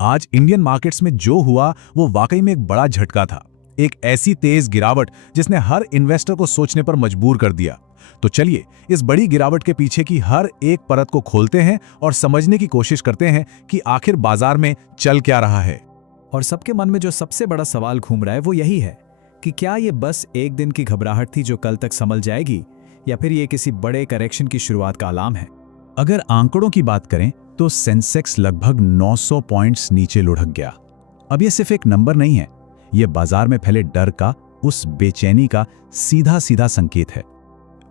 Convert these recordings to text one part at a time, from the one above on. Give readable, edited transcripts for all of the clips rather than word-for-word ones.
आज Indian markets में जो हुआ वो वाकई में एक बड़ा झटका था। एक ऐसी तेज गिरावट जिसने हर इन्वेस्टर को सोचने पर मजबूर कर दिया। तो चलिए इस बड़ी गिरावट के पीछे की हर एक परत को खोलते हैं और समझने की कोशिश करते हैं कि आखिर बाजार में चल क्या रहा है। और सबके मन में जो सबसे बड़ा सवाल घूम रहा है वो यही है कि क्या ये बस एक दिन की घबराहट थी जो कल तक संभल जाएगी, या फिर ये किसी बड़े करेक्शन की शुरुआत का अलार्म है। अगर आंकड़ों की बात करें तो सेंसेक्स लगभग 900 पॉइंट्स नीचे लुढ़क गया। अब ये सिर्फ एक नंबर नहीं है, ये बाजार में फैले डर का, उस बेचैनी का सीधा सीधा संकेत है।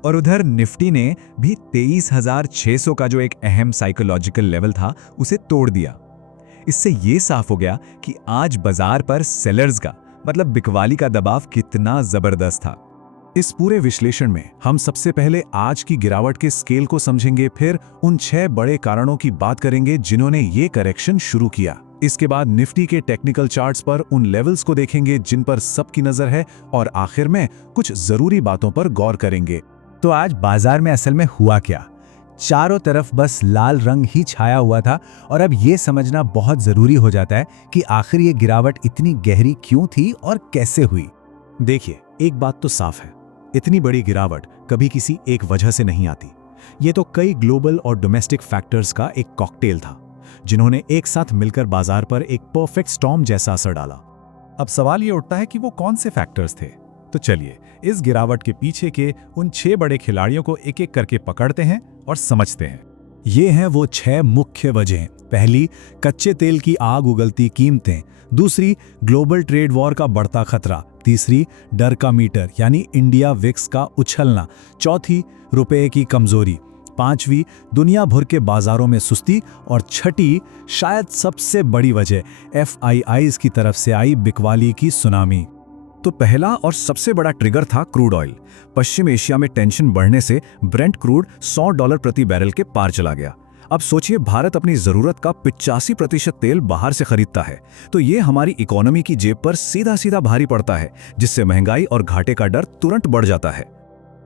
और उधर निफ्टी ने भी 23,600 का जो एक अहम साइकोलॉजिकल लेवल था उसे तोड़ दिया। इससे ये साफ हो गया कि आज बाजार पर सेलर्स का मतलब बिकवाली का दबाव कितना जबरदस्त था। इस पूरे विश्लेषण में हम सबसे पहले आज की गिरावट के स्केल को समझेंगे, फिर उन 6 बड़े कारणों की बात करेंगे जिन्होंने ये करेक्शन शुरू किया। इसके बाद निफ्टी के टेक्निकल चार्ट्स पर उन लेवल्स को देखेंगे जिन पर सबकी नजर है, और आखिर में कुछ जरूरी बातों पर गौर करेंगे। तो आज बाजार में असल में हुआ क्या? चारों तरफ बस लाल रंग ही छाया हुआ था, और अब ये समझना बहुत जरूरी हो जाता है कि आखिर ये गिरावट इतनी गहरी क्यों थी और कैसे हुई। देखिए, एक बात तो साफ है, इतनी बड़ी गिरावट कभी किसी एक वजह से नहीं आती। ये तो कई ग्लोबल और डोमेस्टिक फैक्टर्स का एक कॉकटेल था जिन्होंने एक साथ मिलकर बाजार पर एक परफेक्ट स्टॉर्म जैसा असर डाला। अब सवाल ये उठता है कि वो कौन से फैक्टर्स थे। तो चलिए इस गिरावट के पीछे के उन 6 बड़े खिलाड़ियों को एक एक करके पकड़ते हैं और समझते हैं। ये हैं वो 6 मुख्य वजहें। पहली, कच्चे तेल की आग उगलती कीमतें। दूसरी, ग्लोबल ट्रेड वॉर का बढ़ता खतरा। तीसरी, डर का मीटर यानी इंडिया विक्स का उछलना। चौथी, रुपए की कमजोरी। पांचवी, दुनिया भर के बाजारों में सुस्ती। और छठी, शायद सबसे बड़ी वजह, FIIs की तरफ से आई बिकवाली की सुनामी। तो पहला और सबसे बड़ा ट्रिगर था क्रूड ऑयल। पश्चिम एशिया में टेंशन बढ़ने से ब्रेंट क्रूड $100 प्रति बैरल के पार चला गया। अब सोचिए, भारत अपनी जरूरत का 85% तेल बाहर से खरीदता है, तो ये हमारी इकोनॉमी की जेब पर सीधा सीधा भारी पड़ता है, जिससे महंगाई और घाटे का डर तुरंत बढ़ जाता है।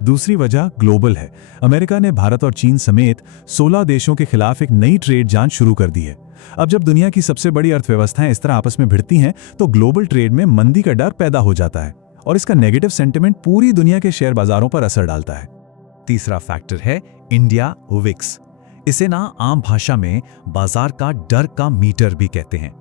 दूसरी वजह ग्लोबल है। अमेरिका ने भारत और चीन समेत 16 देशों के खिलाफ एक नई ट्रेड जांच शुरू कर दी है। अब जब दुनिया की सबसे बड़ी अर्थव्यवस्थाएं इस तरह आपस में भिड़ती हैं, तो ग्लोबल ट्रेड में मंदी का डर पैदा हो जाता है, और इसका नेगेटिव सेंटिमेंट पूरी दुनिया के शेयर बाजारों पर असर डालता है। तीसरा फैक्टर है इंडिया विक्स। इसे ना आम भाषा में बाजार का डर का मीटर भी कहते हैं।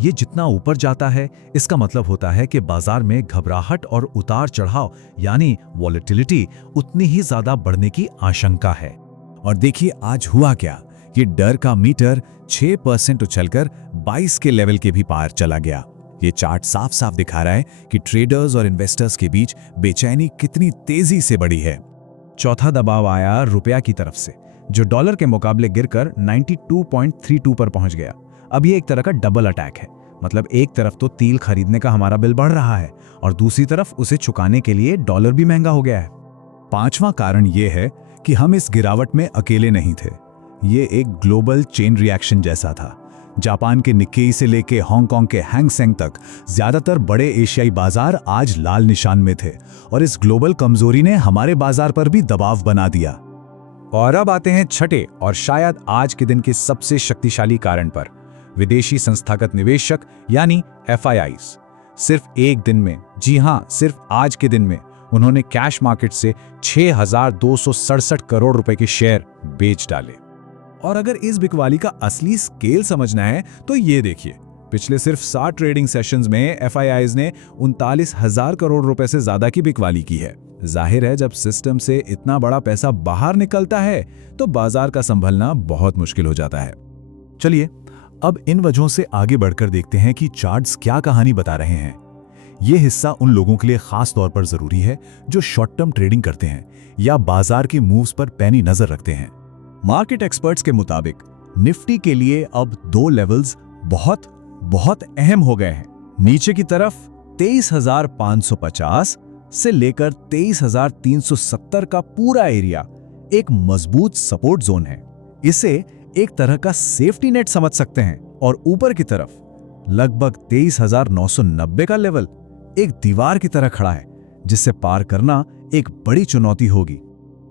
ये जितना ऊपर जाता है, इसका मतलब होता है कि बाजार में घबराहट और उतार चढ़ाव यानी वॉलेटिलिटी उतनी ही ज्यादा बढ़ने की आशंका है। और देखिए आज हुआ क्या, ये डर का मीटर 6% उछलकर 22 के लेवल के भी पार चला गया। ये चार्ट साफ साफ दिखा रहा है कि ट्रेडर्स और इन्वेस्टर्स के बीच बेचैनी कितनी तेजी से बढ़ी है। चौथा दबाव आया रुपया की तरफ से, जो डॉलर के मुकाबले गिरकर 92.32 पर पहुंच गया। अब ये एक तरह का डबल अटैक है, मतलब एक तरफ तो तेल खरीदने का हमारा बिल बढ़ रहा है, और दूसरी तरफ उसे चुकाने के लिए डॉलर भी महंगा हो गया है। पांचवां कारण ये है कि हम इस गिरावट में अकेले नहीं थे। ये एक ग्लोबल चेन रिएक्शन जैसा था। जापान के निक्केई से लेके हांगकांग के हैंग सेंग तक ज्यादातर बड़े एशियाई बाजार आज लाल निशान में थे, और इस ग्लोबल कमजोरी ने हमारे बाजार पर भी दबाव बना दिया। और अब आते हैं छठे और शायद आज के दिन के सबसे शक्तिशाली कारण पर, विदेशी संस्थागत निवेशक यानी FIIs। सिर्फ एक दिन में, जी हां, सिर्फ आज के दिन में उन्होंने कैश मार्केट से 6,267 करोड़ रुपए के शेयर बेच डाले। और अगर इस बिकवाली का असली स्केल समझना है तो ये देखिए, पिछले सिर्फ 60 ट्रेडिंग सेशंस में FIIs ने 39,000 करोड़ रुपए से ज्यादा की बिकवाली की है। जाहिर है, जब सिस्टम से इतना बड़ा पैसा बाहर निकलता है तो बाजार का संभलना बहुत मुश्किल हो जाता है। चलिए अब इन वजहों से आगे बढ़कर देखते हैं कि चार्ट्स क्या कहानी बता रहे हैं। यह हिस्सा उन लोगों के लिए खास तौर पर जरूरी है जो शॉर्ट टर्म ट्रेडिंग करते हैं या बाजार के मूव्स पर पैनी नजर रखते हैं। मार्केट एक्सपर्ट्स के मुताबिक निफ्टी के लिए अब 2 लेवल्स बहुत बहुत अहम हो गए हैं। नीचे की तरफ 23,550 से लेकर 23,370 का पूरा एरिया एक मजबूत सपोर्ट जोन है। इसे एक तरह का सेफ्टी नेट समझ सकते हैं। और ऊपर की तरफ लगभग 23,990 का लेवल एक दीवार की तरह खड़ा है, जिससे पार करना एक बड़ी चुनौती होगी।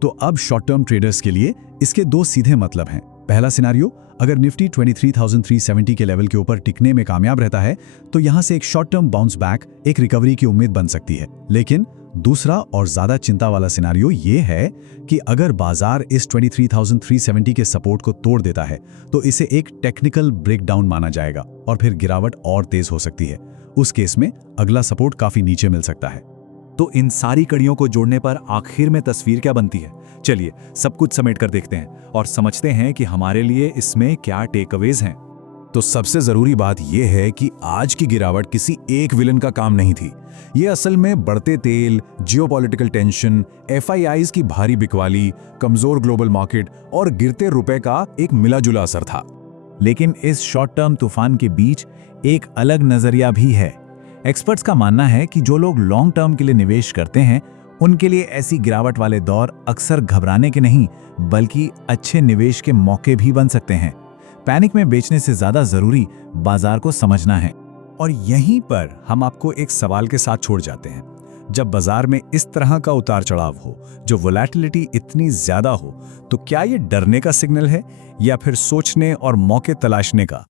तो अब शॉर्ट टर्म ट्रेडर्स के लिए इसके 2 सीधे मतलब हैं। पहला सिनारियो, अगर निफ्टी 23,370 के लेवल के ऊपर टिकने में कामयाब रहता है तो यहां से एक शॉर्ट टर्म बाउंस बैक, एक रिकवरी की उम्मीद बन सकती है। लेकिन दूसरा और ज्यादा चिंता वाला सिनारियो ये है कि अगर बाजार इस 23,370 के सपोर्ट को तोड़ देता है तो इसे एक टेक्निकल ब्रेकडाउन माना जाएगा और फिर गिरावट और तेज हो सकती है। उस केस में अगला सपोर्ट काफी नीचे मिल सकता है। तो इन सारी कड़ियों को जोड़ने पर आखिर में तस्वीर क्या बनती है? चलिए सब कुछ समेट कर देखते हैं और समझते हैं कि हमारे लिए इसमें क्या टेकअवेज हैं। तो सबसे जरूरी बात यह है कि आज की गिरावट किसी एक विलन का काम नहीं थी। ये असल में बढ़ते तेल, जियोपॉलिटिकल टेंशन, एफआईआईज की भारी बिकवाली, कमजोर ग्लोबल मार्केट और गिरते रुपए का एक मिलाजुला असर था। लेकिन इस शॉर्ट टर्म तूफान के बीच एक अलग नजरिया भी है। एक्सपर्ट्स का मानना है कि जो लोग लॉन्ग टर्म के लिए निवेश करते हैं उनके लिए ऐसी गिरावट वाले दौर अक्सर घबराने के नहीं बल्कि अच्छे निवेश के मौके भी बन सकते हैं। पैनिक में बेचने से ज्यादा जरूरी बाजार को समझना है। और यहीं पर हम आपको एक सवाल के साथ छोड़ जाते हैं। जब बाजार में इस तरह का उतार चढ़ाव हो, जो वोलेटिलिटी इतनी ज्यादा हो, तो क्या ये डरने का सिग्नल है या फिर सोचने और मौके तलाशने का?